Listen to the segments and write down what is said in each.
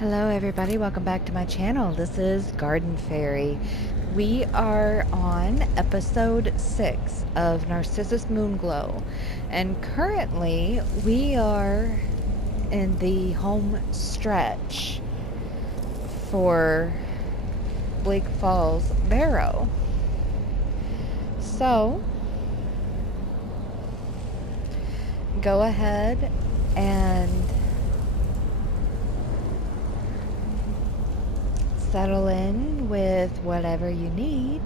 Hello everybody, welcome back to my channel. This is Garden Fairy. We are on episode 6 of Narcissus MoonGlow, and currently we are in the home stretch for Bleak Falls Barrow. So go ahead and settle in with whatever you need,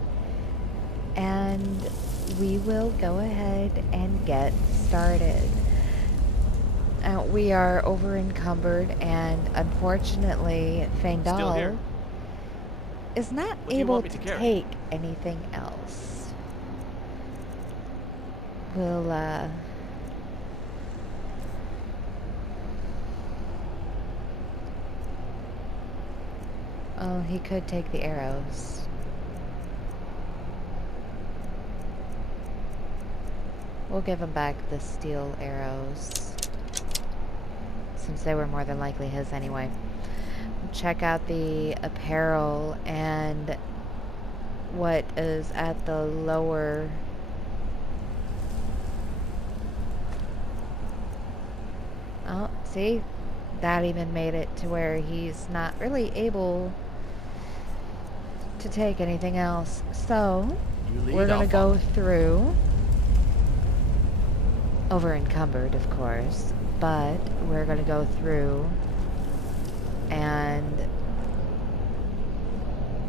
and we will go ahead and get started. We are over encumbered, and unfortunately Fandal is not able to take anything else. We'll oh, he could take the arrows. We'll give him back the steel arrows, since they were more than likely his anyway. Check out the apparel and what is at the lower oh, see? That even made it to where he's not really able to take anything else. So we're gonna go through, over encumbered of course, but we're gonna go through and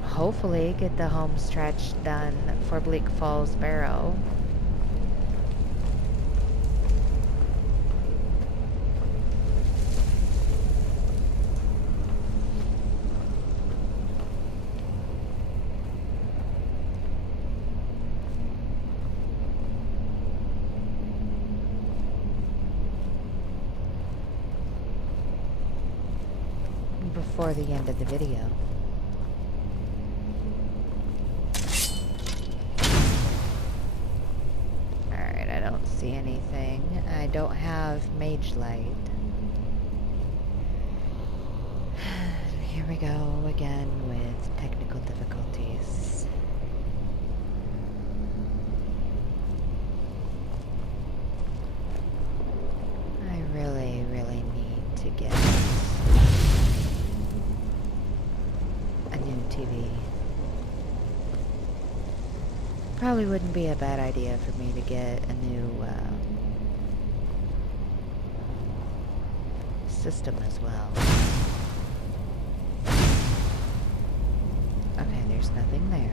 hopefully get the home stretch done for Bleak Falls Barrow. Before the end of the video. Alright, I don't see anything. I don't have Mage Light. Here we go again with technical difficulties. I really need to get a new TV. Probably wouldn't be a bad idea for me to get a new system as well. Okay, there's nothing there.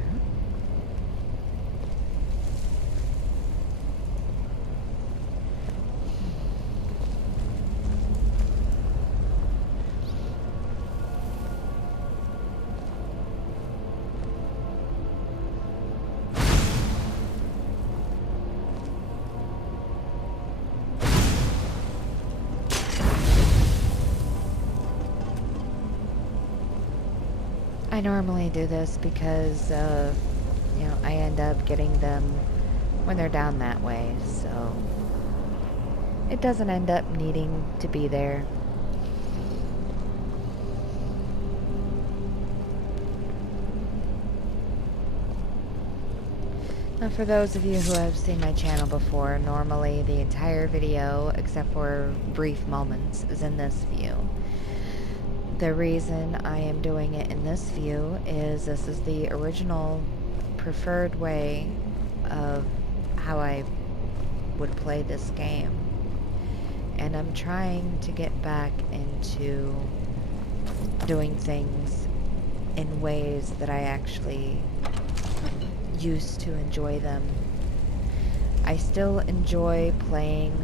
I normally do this because, you know, I end up getting them when they're down that way, so it doesn't end up needing to be there. Now, for those of you who have seen my channel before, normally the entire video, except for brief moments, is in this view. The reason I am doing it in this view is this is the original preferred way of how I would play this game. And I'm trying to get back into doing things in ways that I actually used to enjoy them. I still enjoy playing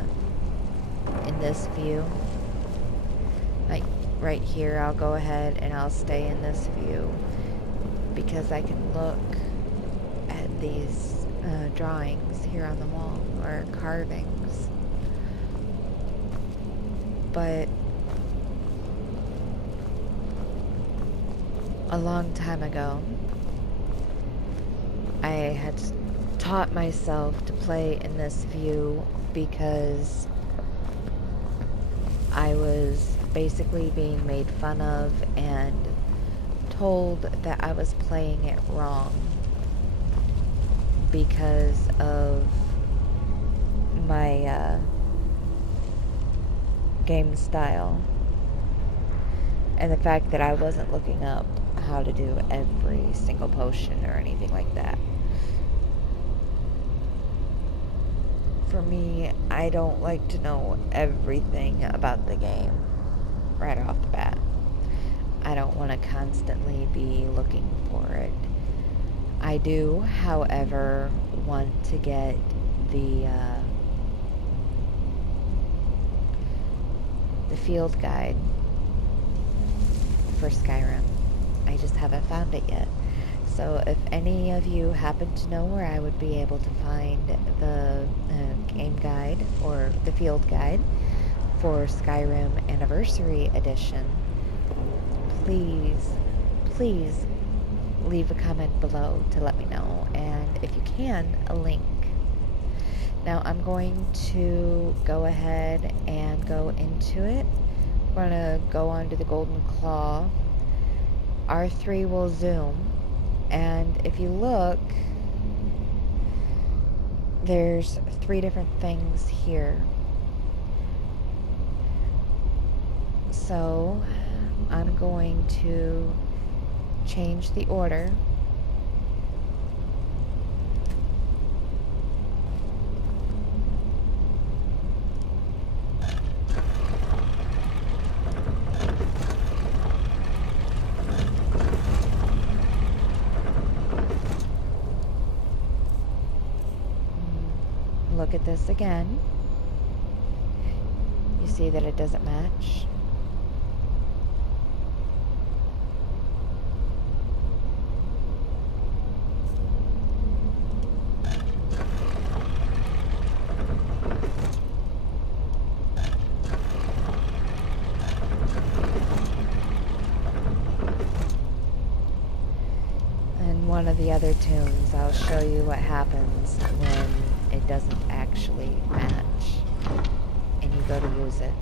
in this view. Like, right here, I'll go ahead and I'll stay in this view because I can look at these drawings here on the wall, or carvings. But a long time ago, I had taught myself to play in this view because I was basically being made fun of and told that I was playing it wrong because of my game style and the fact that I wasn't looking up how to do every single potion or anything like that. For me, I don't like to know everything about the game right off the bat. I don't want to constantly be looking for it. I do, however, want to get the field guide for Skyrim. I just haven't found it yet. So if any of you happen to know where I would be able to find the game guide or the field guide for Skyrim Anniversary Edition, please leave a comment below to let me know, and if you can, a link. Now I'm going to go ahead and go into it. We're going to go onto the Golden Claw. R3 will zoom, and if you look, there's 3 different things here. So I'm going to change the order. Look at this again. You see that it doesn't match? And one of the other tunes, I'll show you what happens when it doesn't actually match and you go to use it.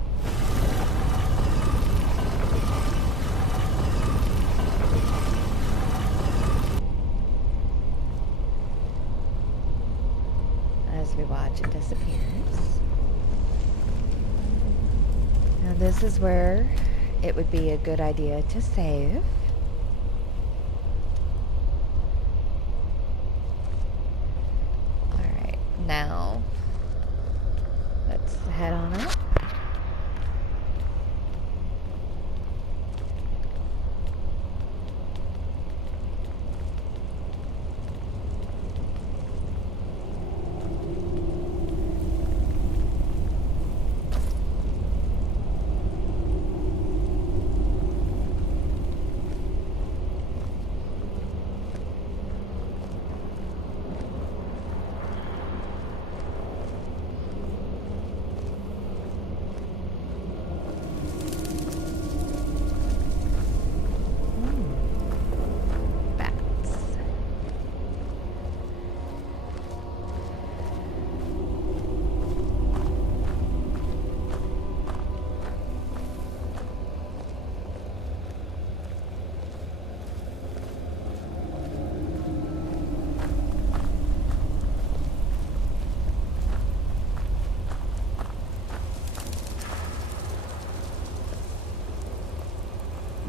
As we watch, it disappears. Now this is where it would be a good idea to save. Now, let's head on up.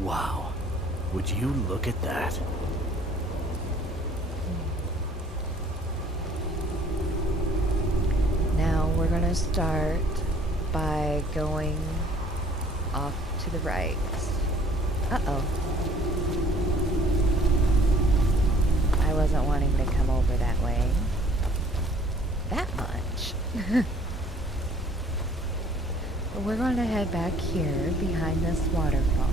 Wow, would you look at that? Now we're gonna start by going off to the right. Uh-oh. I wasn't wanting to come over that way. That much. But we're going to head back here behind this waterfall.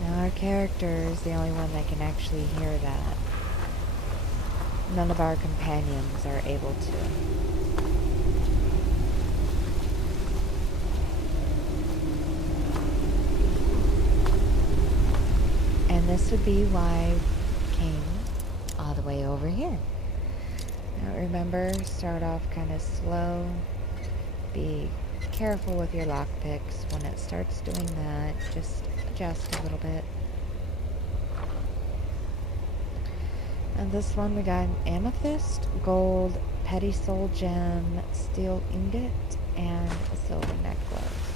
Now our character is the only one that can actually hear that. None of our companions are able to. And this would be why I came all the way over here. Now remember, start off kind of slow. Be careful with your lockpicks. When it starts doing that, just adjust a little bit. And this one we got an amethyst, gold, petty soul gem, steel ingot, and a silver necklace.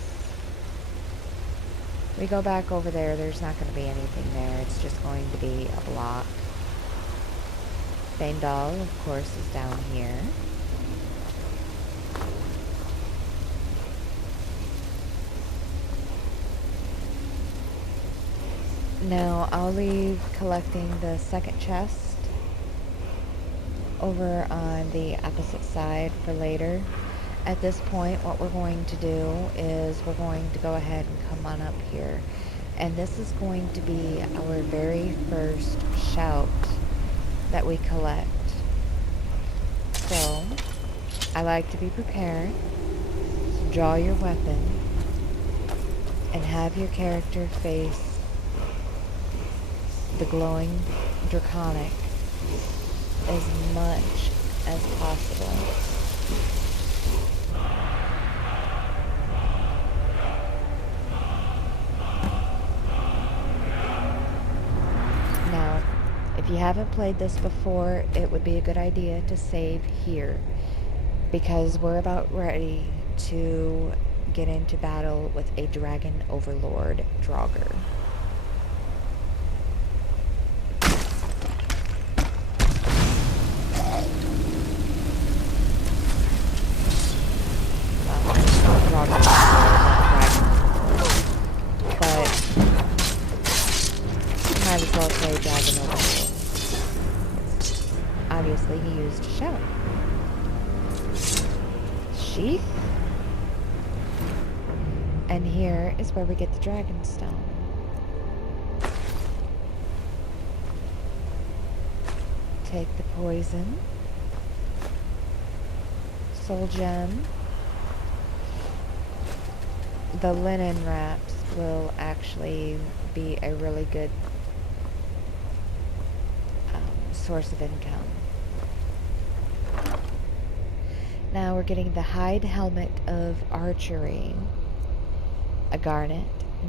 We go back over there, there's not going to be anything there. It's just going to be a block. Bandal, of course, is down here. Now, I'll leave collecting the second chest over on the opposite side for later. At this point, what we're going to do is we're going to go ahead and come on up here. And this is going to be our very first shout that we collect. So, I like to be prepared. So draw your weapon and have your character face the glowing draconic as much as possible. Now, if you haven't played this before, it would be a good idea to save here, because we're about ready to get into battle with a dragon overlord Draugr. Might as well play Dragon Overlord. Obviously, he used a shout. Sheath. And here is where we get the Dragon Stone. Take the poison. Soul Gem. The linen wraps will actually be a really good source of income. Now we're getting the hide helmet of archery, a garnet,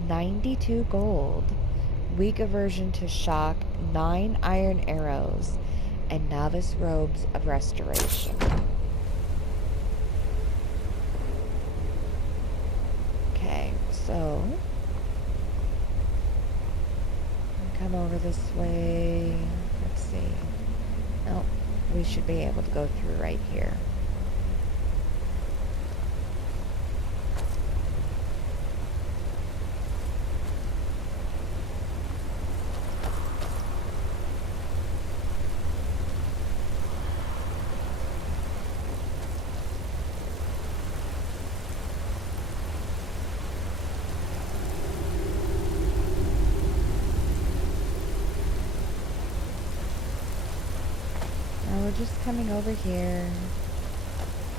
92 gold, weak aversion to shock, 9 iron arrows, and novice robes of restoration. Okay, so come over this way. Let's see. Oh, we should be able to go through right here. We're just coming over here,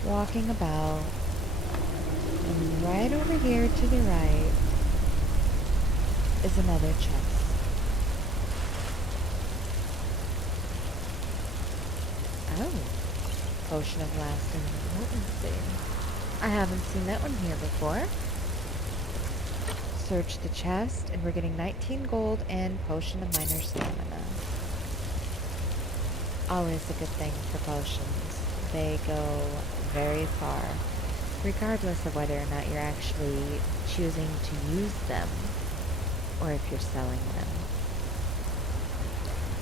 walking about, and right over here to the right is another chest. Oh, potion of lasting potency. I haven't seen that one here before. Search the chest, and we're getting 19 gold and potion of minor stamina. Always a good thing for potions. They go very far, regardless of whether or not you're actually choosing to use them or if you're selling them.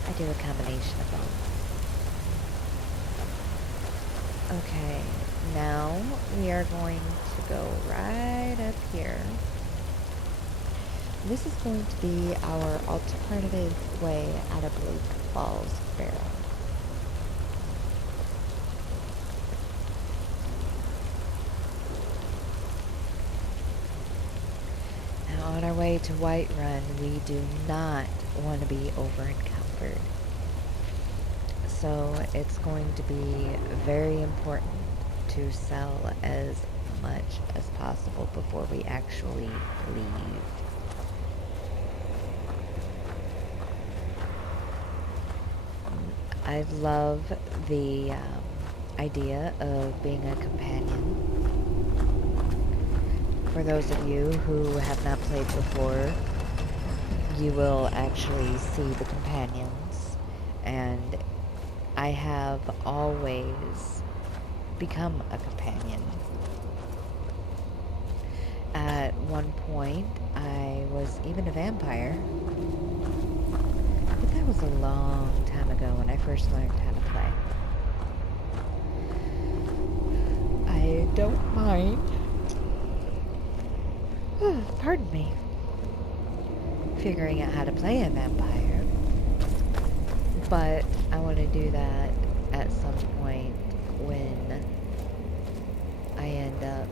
I do a combination of both. Okay, now we are going to go right up here. This is going to be our alternative way out of Bleak Falls Barrow. On our way to Whiterun, we do not want to be over-encumbered. So it's going to be very important to sell as much as possible before we actually leave. I love the idea of being a companion. For those of you who have not played before, you will actually see the companions, and I have always become a companion. At one point, I was even a vampire, but that was a long time ago when I first learned how to play. I don't mind. Pardon me. Figuring out how to play a vampire, but I want to do that at some point when I end up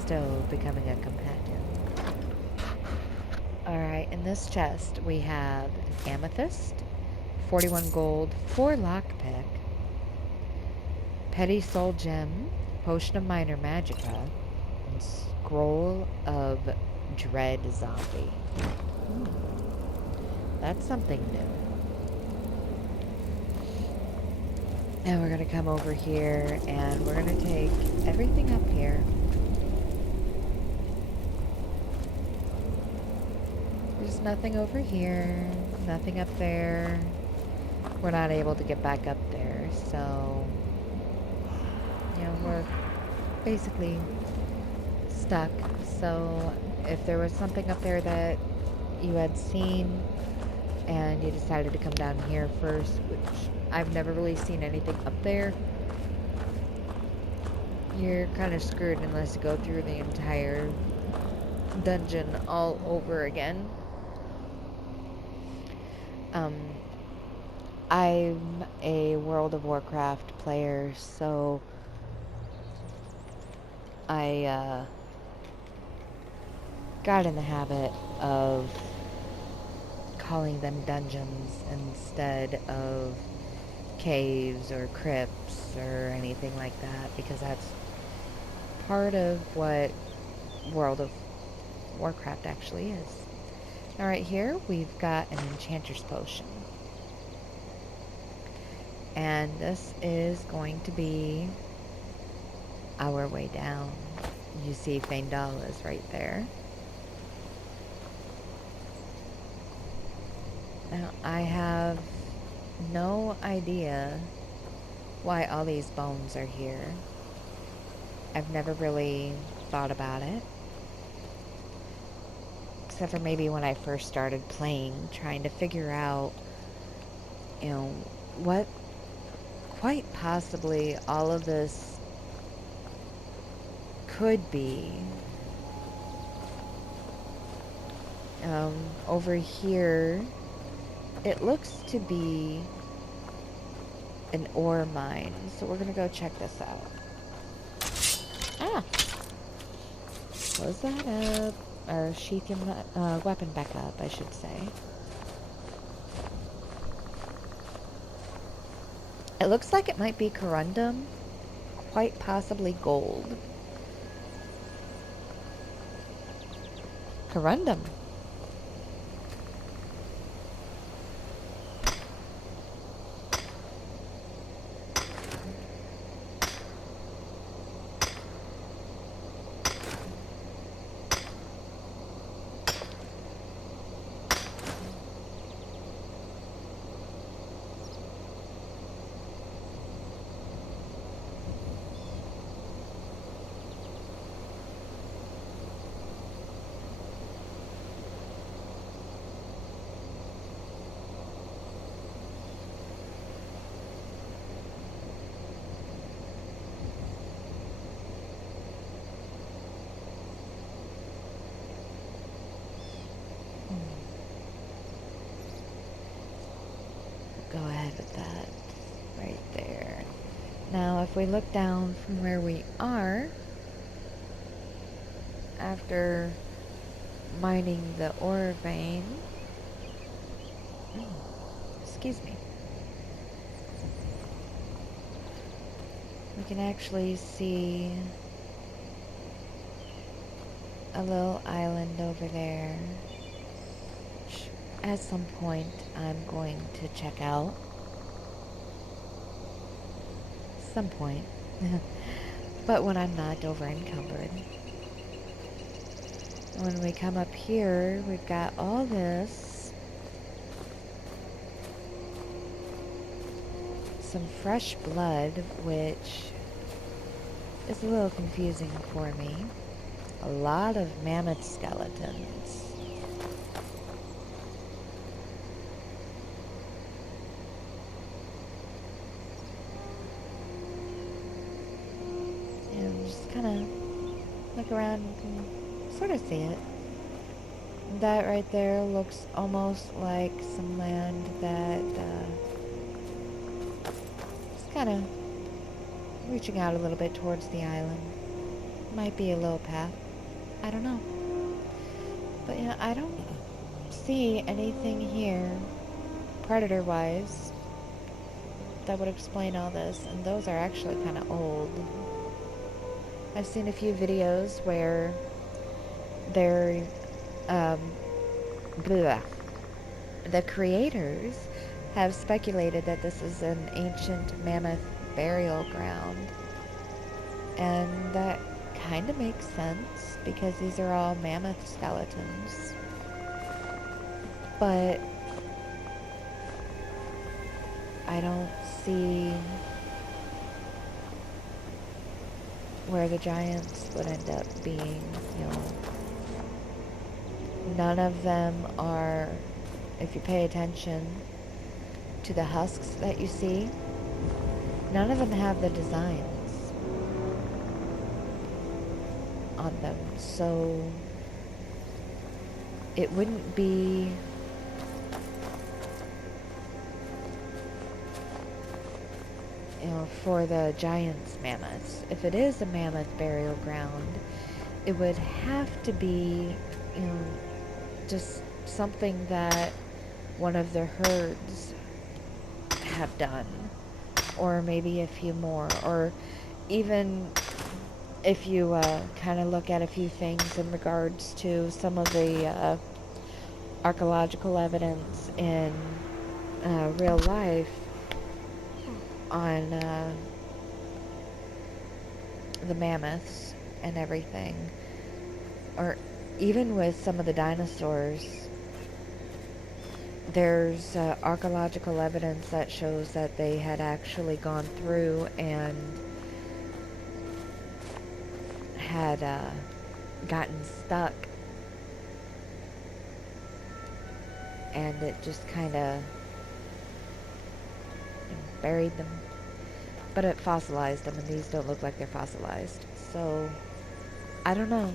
still becoming a companion. Alright, in this chest we have an amethyst, 41 gold, 4 lockpick, petty soul gem, potion of minor magicka, and scroll of dread zombie. That's something new. Now we're gonna come over here and we're gonna take everything up here. There's nothing over here, nothing up there. We're not able to get back up there, so you know, we're basically stuck. So if there was something up there that you had seen and you decided to come down here first, which I've never really seen anything up there, you're kind of screwed unless you go through the entire dungeon all over again. I'm a World of Warcraft player, so I got in the habit of calling them dungeons instead of caves or crypts or anything like that, because that's part of what World of Warcraft actually is. Alright, here we've got an enchanter's potion. And this is going to be our way down. You see Faendal is right there. Now, I have no idea why all these bones are here. I've never really thought about it. Except for maybe when I first started playing, trying to figure out, you know, what quite possibly all of this could be. Over here, it looks to be an ore mine, so we're gonna go check this out. Ah! Close that up. Or sheath your weapon back up, I should say. It looks like it might be corundum, quite possibly gold. Corundum. Go ahead with that right there. Now, if we look down from where we are, after mining the ore vein, excuse me, we can actually see a little island over there, which at some point I'm going to check out. Some point. But when I'm not over encumbered. When we come up here, we've got all this. Some fresh blood, which is a little confusing for me. A lot of mammoth skeletons. And just kind of look around and sort of see it. That right there looks almost like some land that is kind of reaching out a little bit towards the island. Might be a little path. I don't know. But you know, I don't see anything here, predator-wise, that would explain all this. And those are actually kind of old. I've seen a few videos where they're the creators have speculated that this is an ancient mammoth burial ground, and that kind of makes sense because these are all mammoth skeletons. But I don't see where the giants would end up being, you know. None of them are, if you pay attention to the husks that you see, none of them have the designs on them. So it wouldn't be for the giants mammoths. If it is a mammoth burial ground, it would have to be, just something that one of the herds have done, or maybe a few more, or even if you kind of look at a few things in regards to some of the archaeological evidence in real life on the mammoths and everything, or even with some of the dinosaurs, there's archaeological evidence that shows that they had actually gone through and had gotten stuck, and it just kind of buried them. But it fossilized them, and these don't look like they're fossilized. So, I don't know.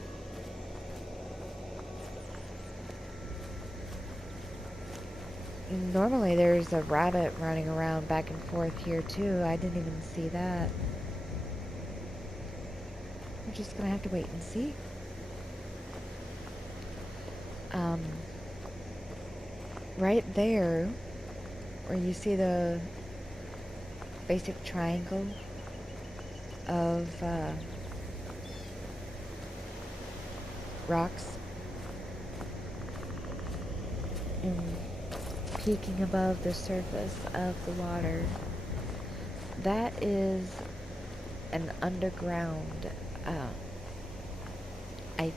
Normally there's a rabbit running around back and forth here too. I didn't even see that. We're just gonna have to wait and see. Right there, where you see the basic triangle of rocks and peeking above the surface of the water, that is an underground, I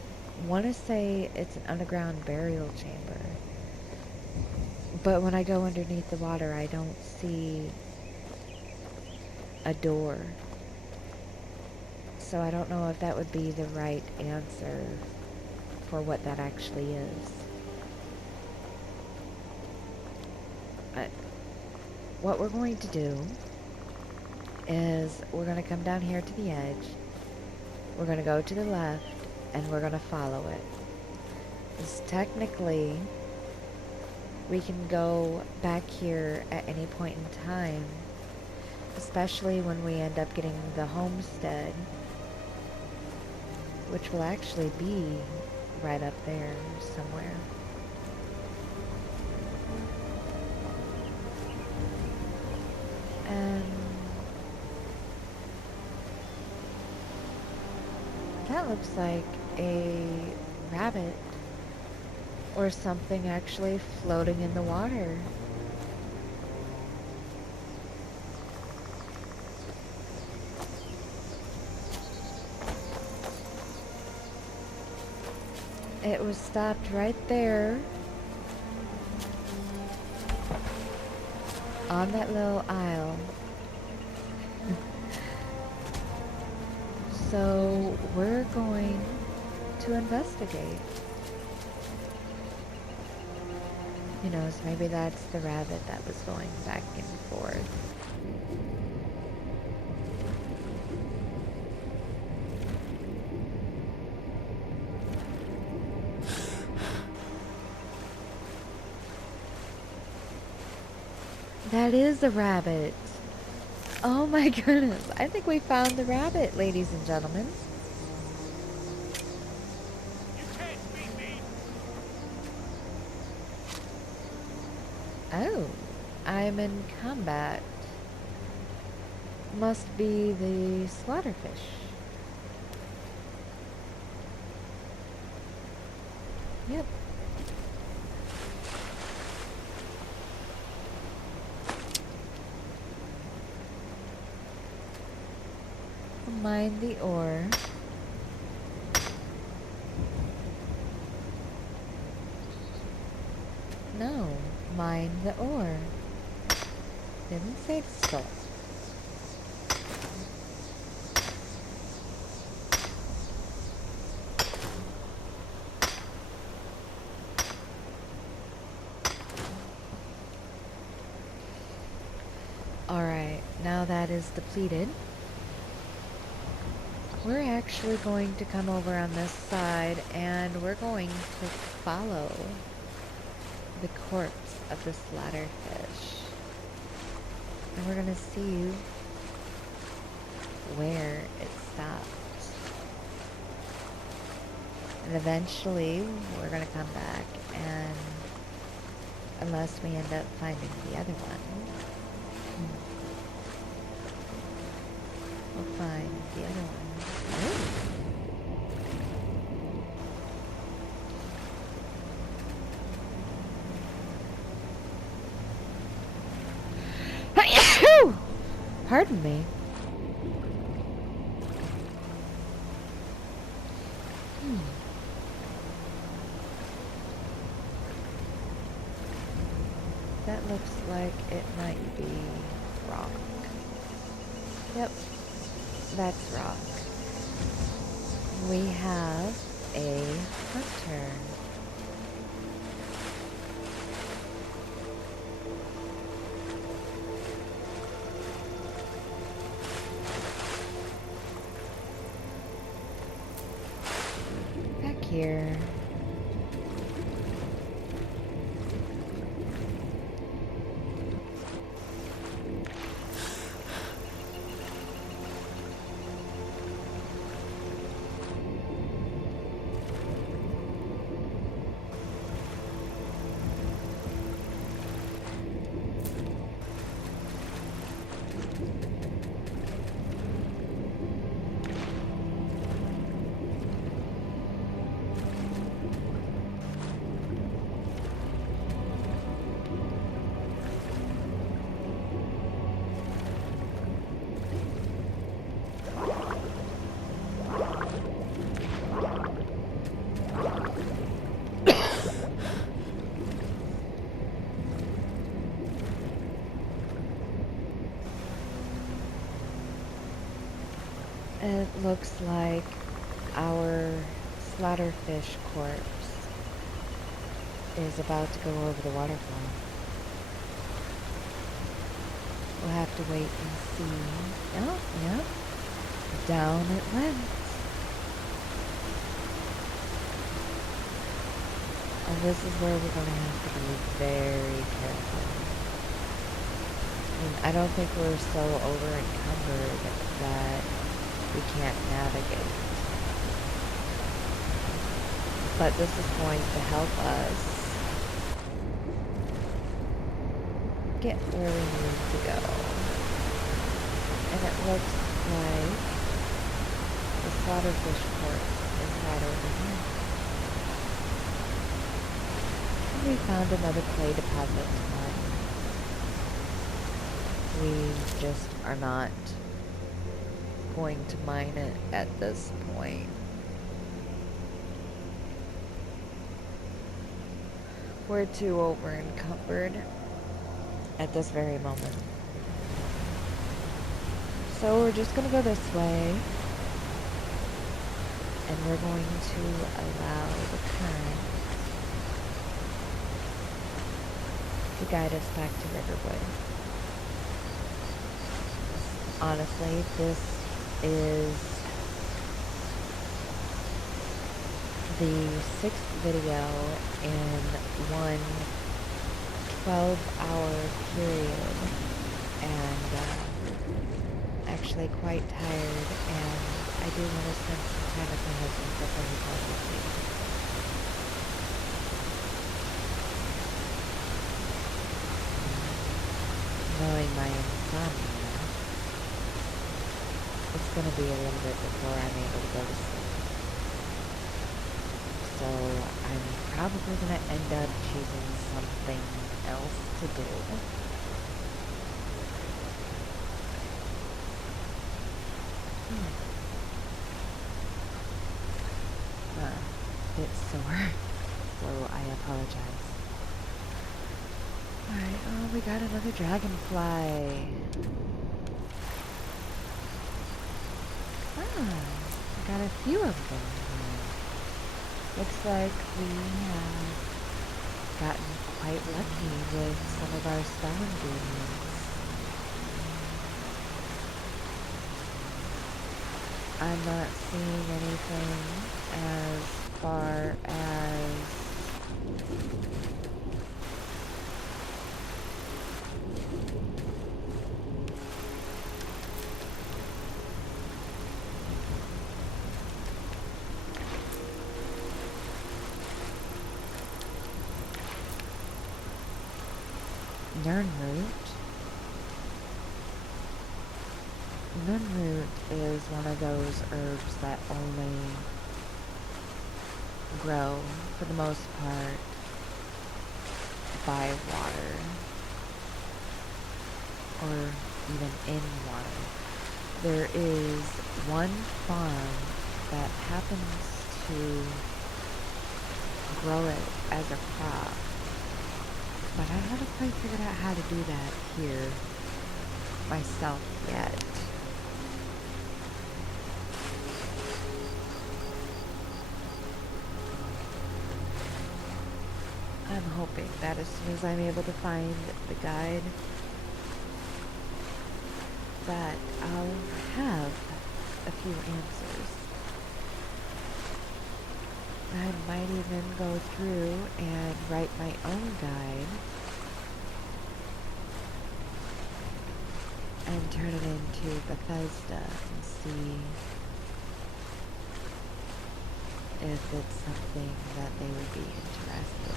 want to say it's an underground burial chamber. But when I go underneath the water, I don't see a door. So I don't know if that would be the right answer for what that actually is. What we're going to do is we're going to come down here to the edge. We're going to go to the left, and we're going to follow it. Because technically, we can go back here at any point in time, especially when we end up getting the homestead, which will actually be right up there somewhere. And that looks like a rabbit Or something actually floating in the water. It was stopped right there on that little aisle. So we're going to investigate. Who knows, maybe that's the rabbit that was going back and forth. That is a rabbit. Oh my goodness. I think we found the rabbit, ladies and gentlemen. You can't beat me. Oh, I'm in combat. Must be the slaughterfish. Yep. Mine the ore. No, mine the ore. Didn't say to stop. Alright, now that is depleted. We're actually going to come over on this side and we're going to follow the corpse of the slaughterfish. And we're going to see where it stops. And eventually we're going to come back and unless we end up finding the other one, we'll find the other one. Oh! Pardon me. That looks like it might be rock. Yep, that's rock. We have a hunter. Back here. It looks like our slaughterfish corpse is about to go over the waterfall. We'll have to wait and see. Oh, yep. Down it went. And this is where we're going to have to be very careful. I mean, I don't think we're so over-encumbered that we can't navigate. But this is going to help us get where we need to go. And it looks like the slaughterfish corpse is right over here. we found another clay deposit to mine. We just are not going to mine it at this point. We're too over encumbered at this very moment. So we're just gonna go this way, and we're going to allow the current to guide us back to Riverwood. Honestly, this is the 6th video in one 12-hour period, and actually quite tired, and I do want to spend some time with my husband before he falls asleep. Knowing my insomnia, it's going to be a little bit before I'm able to go to sleep. So I'm probably going to end up choosing something else to do. Bit sore, so I apologize. Alright, oh, we got another dragonfly. We got a few of them here. Looks like we have gotten quite lucky with some of our spell ingredients. I'm not seeing anything as far as Nernroot. Nernroot is one of those herbs that only grow, for the most part, by water, or even in water. There is one farm that happens to grow it as a crop, but I haven't quite figured out how to do that here myself yet. I'm hoping that as soon as I'm able to find the guide, that I'll have a few answers. I might even go through and write my own guide and turn it into Bethesda and see if it's something that they would be interested in.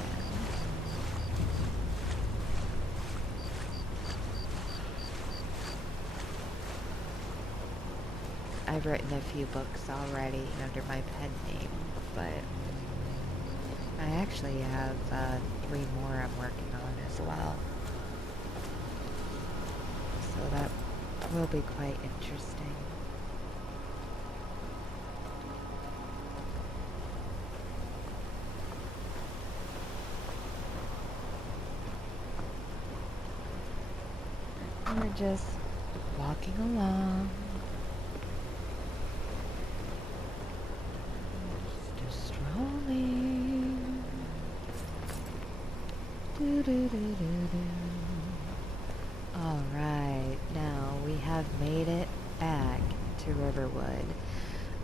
I've written a few books already under my pen name, but I actually have 3 more I'm working on as well. So that will be quite interesting. We're just walking along. Just strolling. Alright, now we have made it back to Riverwood.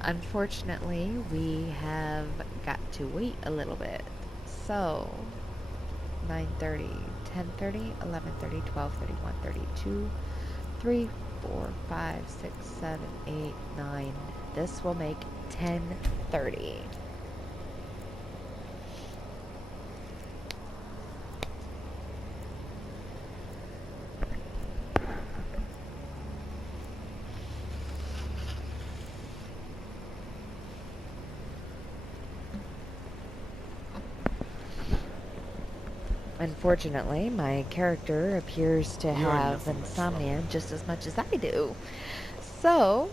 Unfortunately, we have got to wait a little bit. So, 9:30, 10:30, 11:30, 12:30, 1:30, 2, 3, 4, 5, 6, 7, 8, 9. This will make 10:30. Unfortunately, my character appears to You're have nothing but insomnia just as much as I do. So,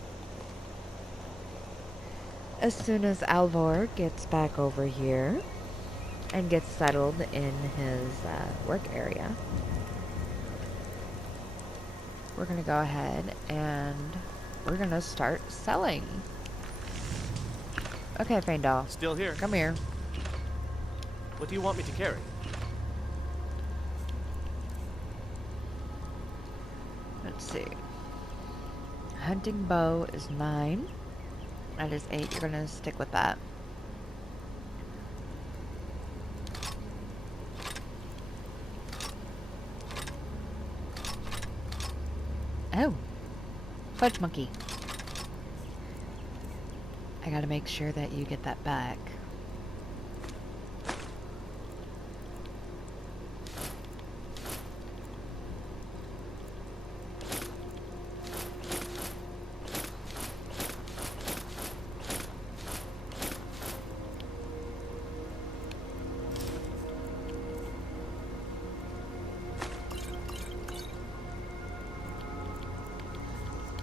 as soon as Alvor gets back over here and gets settled in his work area, we're going to go ahead and we're going to start selling. Okay, Faendal, Still here. come here. What do you want me to carry? Let's see. Hunting bow is 9. That is 8. You're going to stick with that. Oh. Fudge monkey. I gotta make sure that you get that back.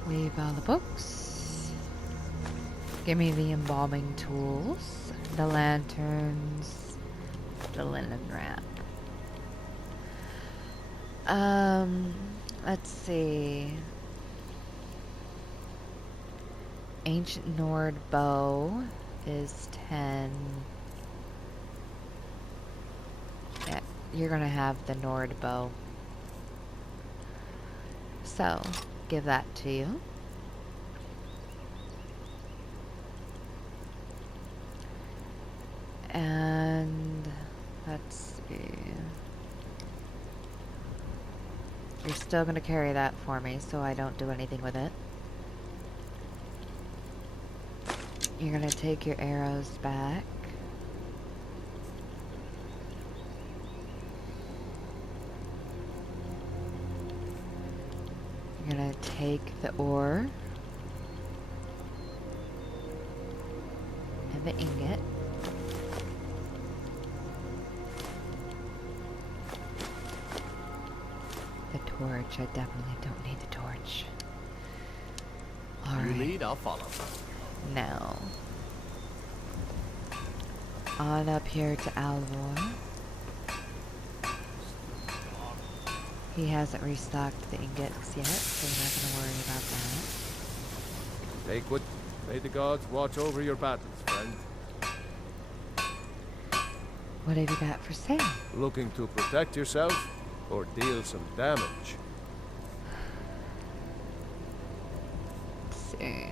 Leave all the books. Give me the embalming tools, the lanterns, the linen wrap. Let's see. Ancient Nord bow is 10. Yeah, you're gonna have the Nord bow. So, give that to you. And let's see. You're still going to carry that for me so I don't do anything with it. You're going to take your arrows back. You're going to take the ore and the ingot. The torch. I definitely don't need the torch. Alright. You lead, I'll follow. Now, on up here to Alvor. He hasn't restocked the ingots yet, so we're not going to worry about that. Take what. May the gods watch over your battles, friend. What have you got for sale? Looking to protect yourself or deal some damage? Let's see.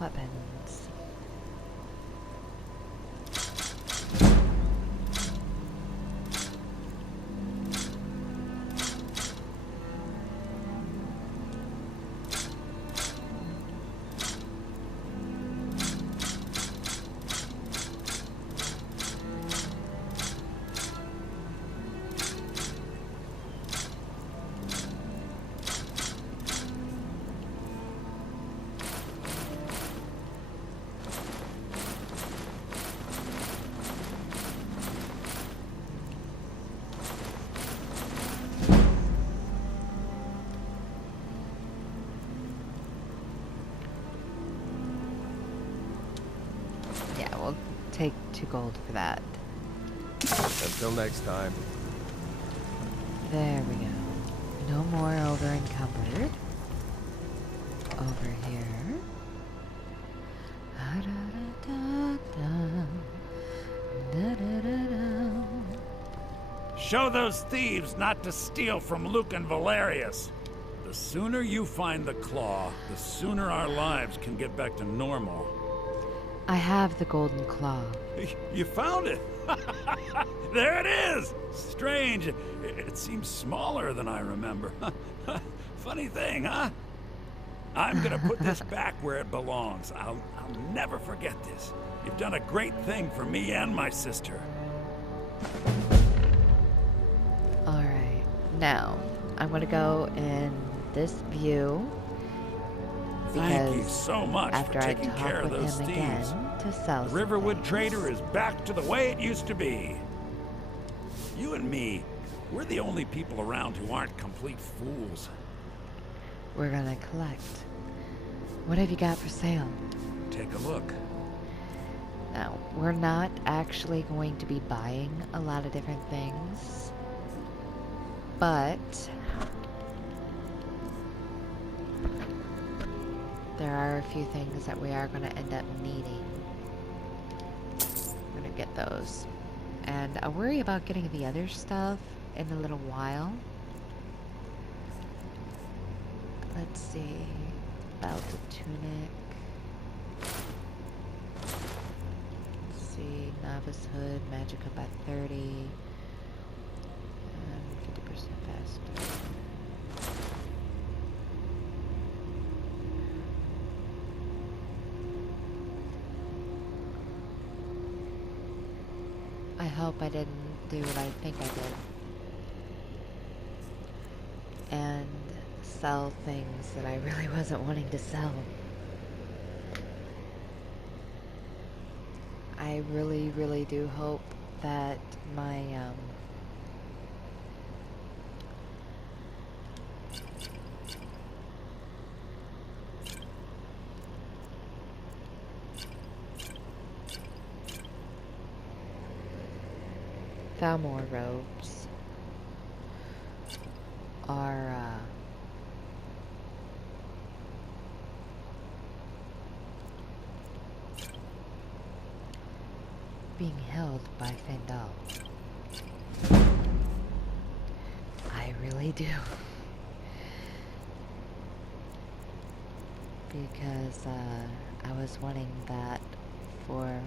Weapons. Yeah, we'll take 2 gold for that. Until next time. There we go. No more over encumbered. Over here. Show those thieves not to steal from Luke and Valerius. The sooner you find the claw, the sooner our lives can get back to normal. I have the golden claw. You found it! There it is! Strange. It seems smaller than I remember. Funny thing, huh? I'm gonna put this back where it belongs. I'll never forget this. You've done a great thing for me and my sister. Alright, now I'm gonna go in this view. Thank you Because so much after for I taking care talk of with those him thieves. again to sell The some Riverwood things, Trader is back to the way it used to be. You and me, we're the only people around who aren't complete fools. we're gonna collect. What have you got for sale? Take a look. Now, we're not actually going to be buying a lot of different things, but there are a few things that we are going to end up needing. I'm going to get those. And I'll worry about getting the other stuff in a little while. Let's see. Belt of tunic. Let's see. Novice hood. Magic up by 30. And 50% faster. I hope I didn't do what I think I did. And sell things that I really wasn't wanting to sell. I really, really do hope that my, Thalmor robes are, being held by Fendal. I really do. Because, I was wanting that for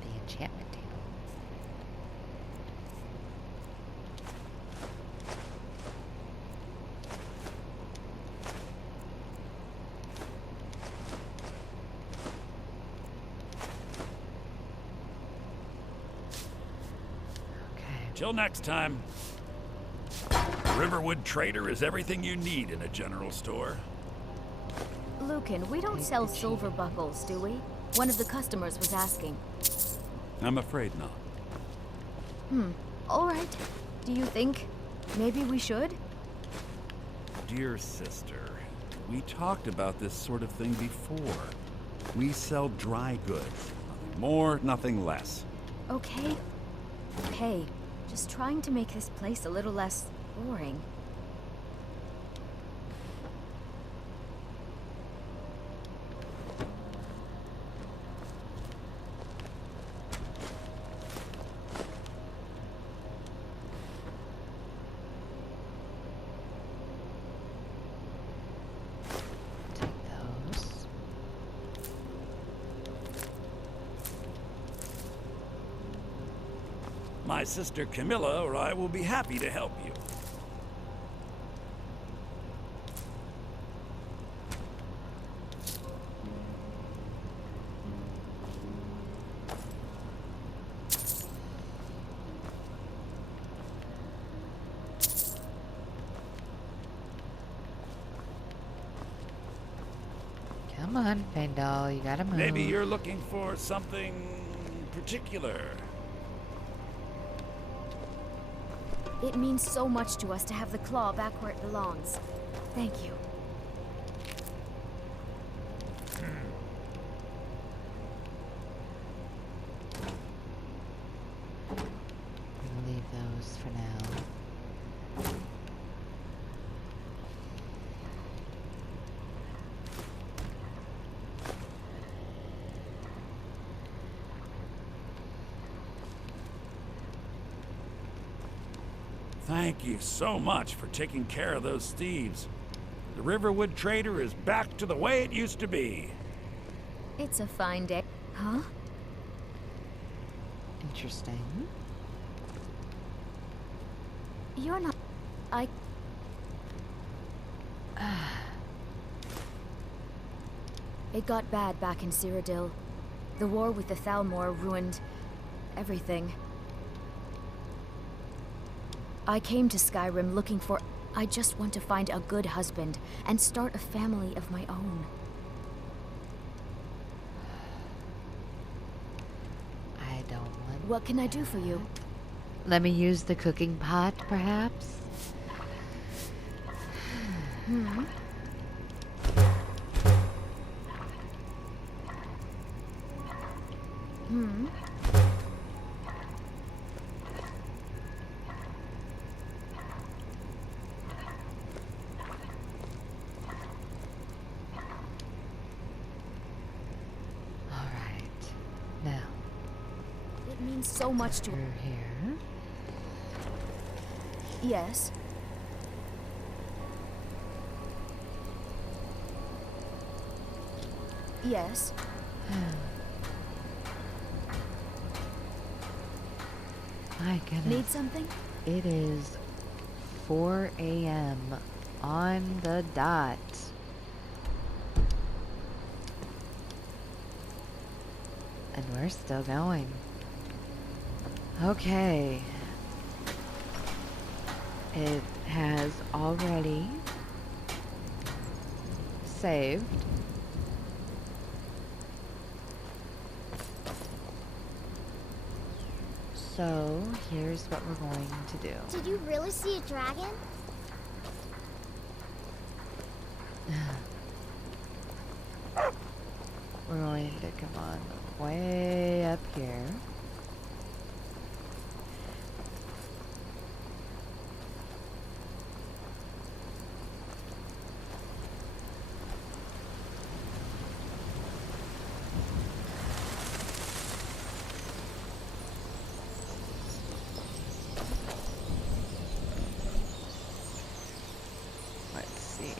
the enchantment table. Till next time. Riverwood Trader is everything you need in a general store. Lucan, we don't sell silver buckles, do we? One of the customers was asking. I'm afraid not. All right. Do you think maybe we should? Dear sister, we talked about this sort of thing before. We sell dry goods. Nothing more, nothing less. Okay. Hey, just trying to make this place a little less boring. Take those. My sister Camilla or I will be happy to help you. Come on, Fendal, you gotta move. Maybe you're looking for something particular. It means so much to us to have the claw back where it belongs. Thank you. We'll leave those for now. Thank you so much for taking care of those thieves. The Riverwood Trader is back to the way it used to be. It's a fine day. Huh? Interesting. You're not... I... It got bad back in Cyrodiil. The war with the Thalmor ruined everything. I came to Skyrim looking for... I just want to find a good husband and start a family of my own. I don't want... What can I do for you? Let me use the cooking pot, perhaps? Hmm? Hmm? Alright. Now, It means so much to... through here. Yes. Yes. My goodness. Need something? It is 4 a.m. on the dot. And we're still going. Okay. It has already saved. So, here's what we're going to do. Did you really see a dragon? We're going to come on way up here. Let's see.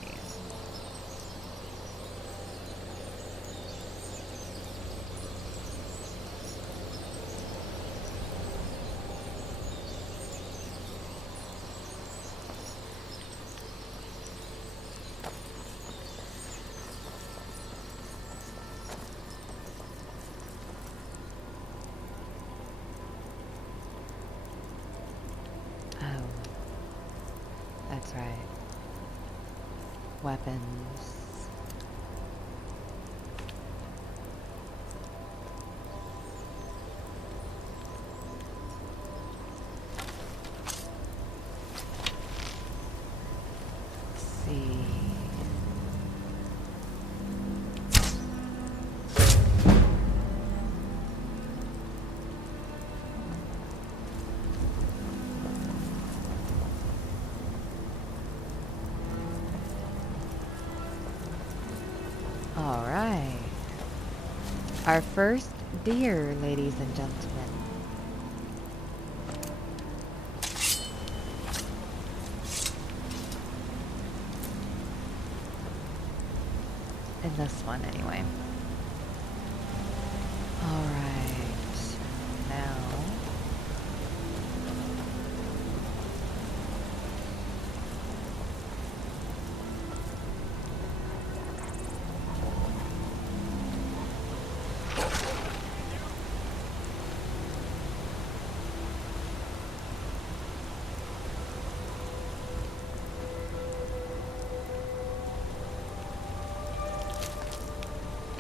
Oh, that's right. Weapons. Let's see. All right. Our first deer, ladies and gentlemen. In this one, anyway. All right. Now.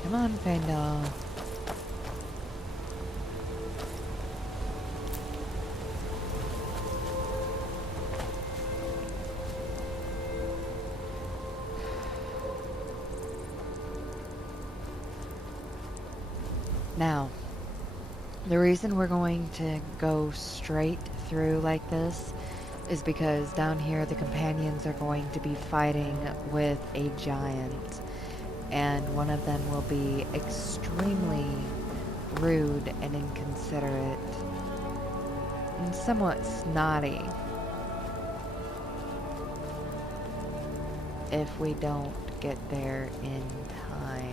Come on, Fandal. Now, the reason we're going to go straight through like this is because down here the companions are going to be fighting with a giant. And one of them will be extremely rude and inconsiderate and somewhat snotty if we don't get there in time.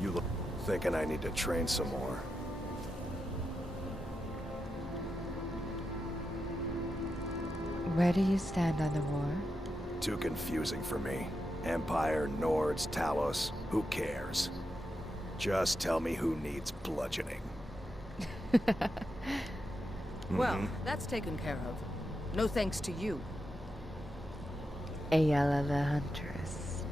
You look thinking I need to train some more. Where do you stand on the war? Too confusing for me. Empire, Nords, Talos, who cares? Just tell me who needs bludgeoning. Well, that's taken care of. No thanks to you. Ayala the Huntress.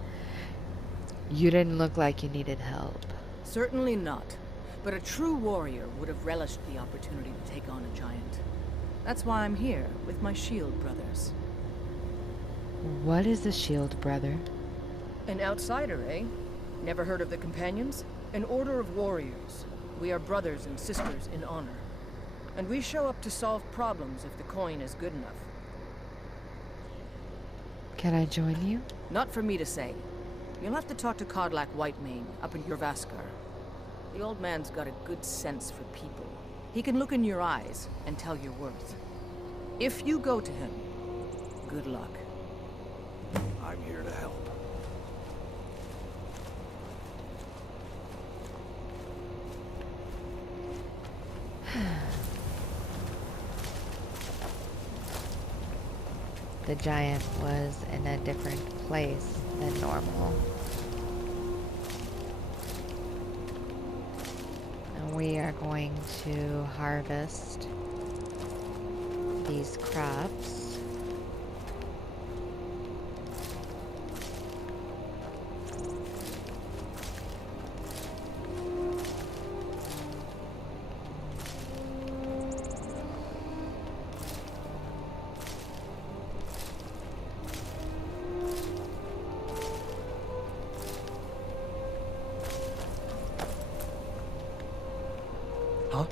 You didn't look like you needed help. Certainly not. But a true warrior would have relished the opportunity to take on a giant. That's why I'm here, with my shield brothers. What is a shield brother? An outsider, eh? Never heard of the Companions? An order of warriors. We are brothers and sisters in honor. And we show up to solve problems if the coin is good enough. Can I join you? Not for me to say. You'll have to talk to Kodlak Whitemane up in Jorvaskar. The old man's got a good sense for people. He can look in your eyes and tell your worth. If you go to him, good luck. I'm here to help. The giant was in a different place than normal. And we are going to harvest these crops. Huh?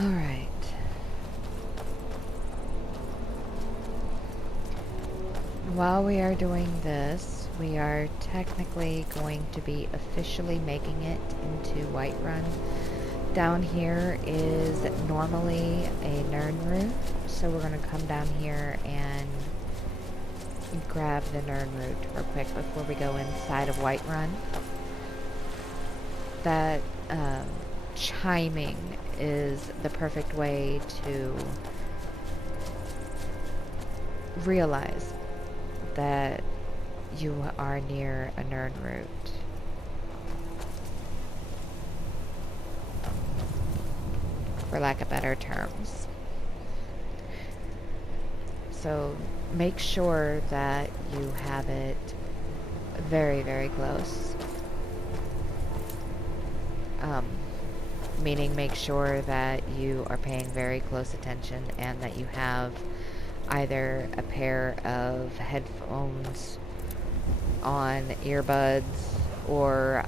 All right. While we are doing this, we are technically going to be officially making it into Whiterun. Down here is normally a Nern route, so we're going to come down here and grab the Nern route real quick before we go inside of Whiterun. That chiming is the perfect way to realize that you are near a Nern route. For lack of better terms. So make sure that you have it very, very close. Meaning make sure that you are paying very close attention and that you have either a pair of headphones on, earbuds, or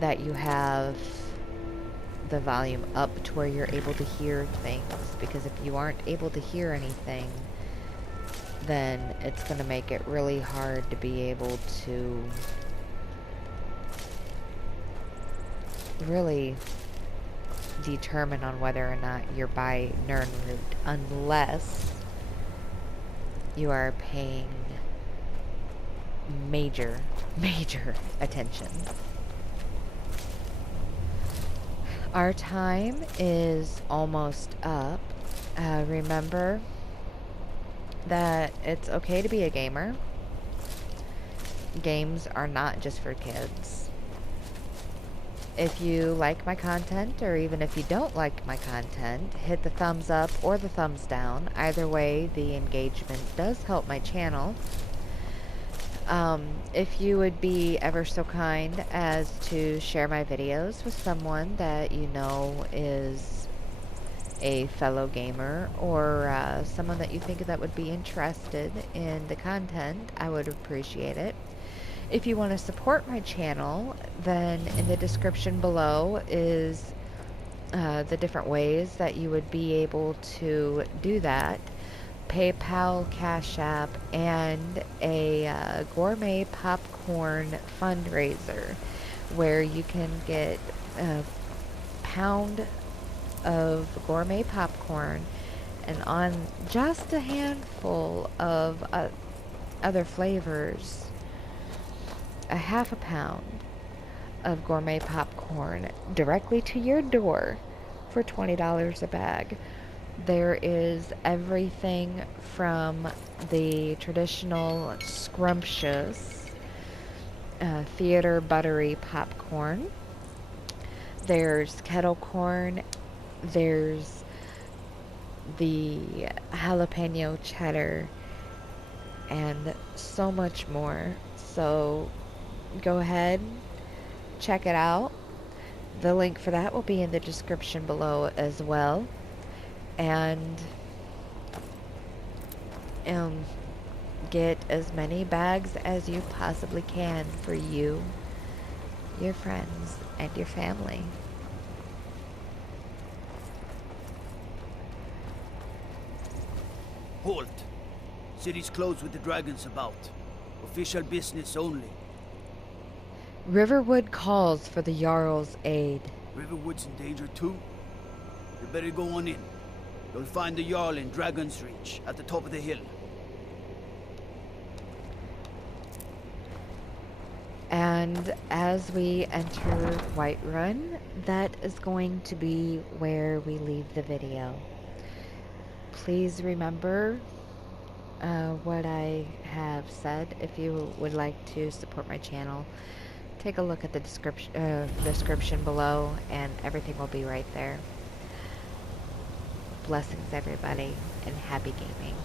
that you have the volume up to where you're able to hear things, because if you aren't able to hear anything, then it's going to make it really hard to be able to really determine on whether or not you're by Nern route, unless you are paying major attention. Our time is almost up. Remember that it's okay to be a gamer. Games are not just for kids. If you like my content, or even if you don't like my content, hit the thumbs up or the thumbs down. Either way, the engagement does help my channel. If you would be ever so kind as to share my videos with someone that you know is a fellow gamer, or someone that you think that would be interested in the content, I would appreciate it. If you want to support my channel, then in the description below is the different ways that you would be able to do that. PayPal, CashApp, and a gourmet popcorn fundraiser where you can get pound of gourmet popcorn, and on just a handful of other flavors, a half a pound of gourmet popcorn directly to your door for $20 a bag. There is everything from the traditional scrumptious theater buttery popcorn. There's kettle corn. There's the jalapeno cheddar, and so much more. So go ahead, check it out. The link for that will be in the description below as well. And get as many bags as you possibly can for you, your friends, and your family. Halt! City's closed with the dragons about. Official business only. Riverwood calls for the Jarl's aid. Riverwood's in danger too? You better go on in. You'll find the Jarl in Dragon's Reach, at the top of the hill. And as we enter Whiterun, that is going to be where we leave the video. Please remember what I have said. If you would like to support my channel, take a look at the description below, and everything will be right there. Blessings, everybody, and happy gaming.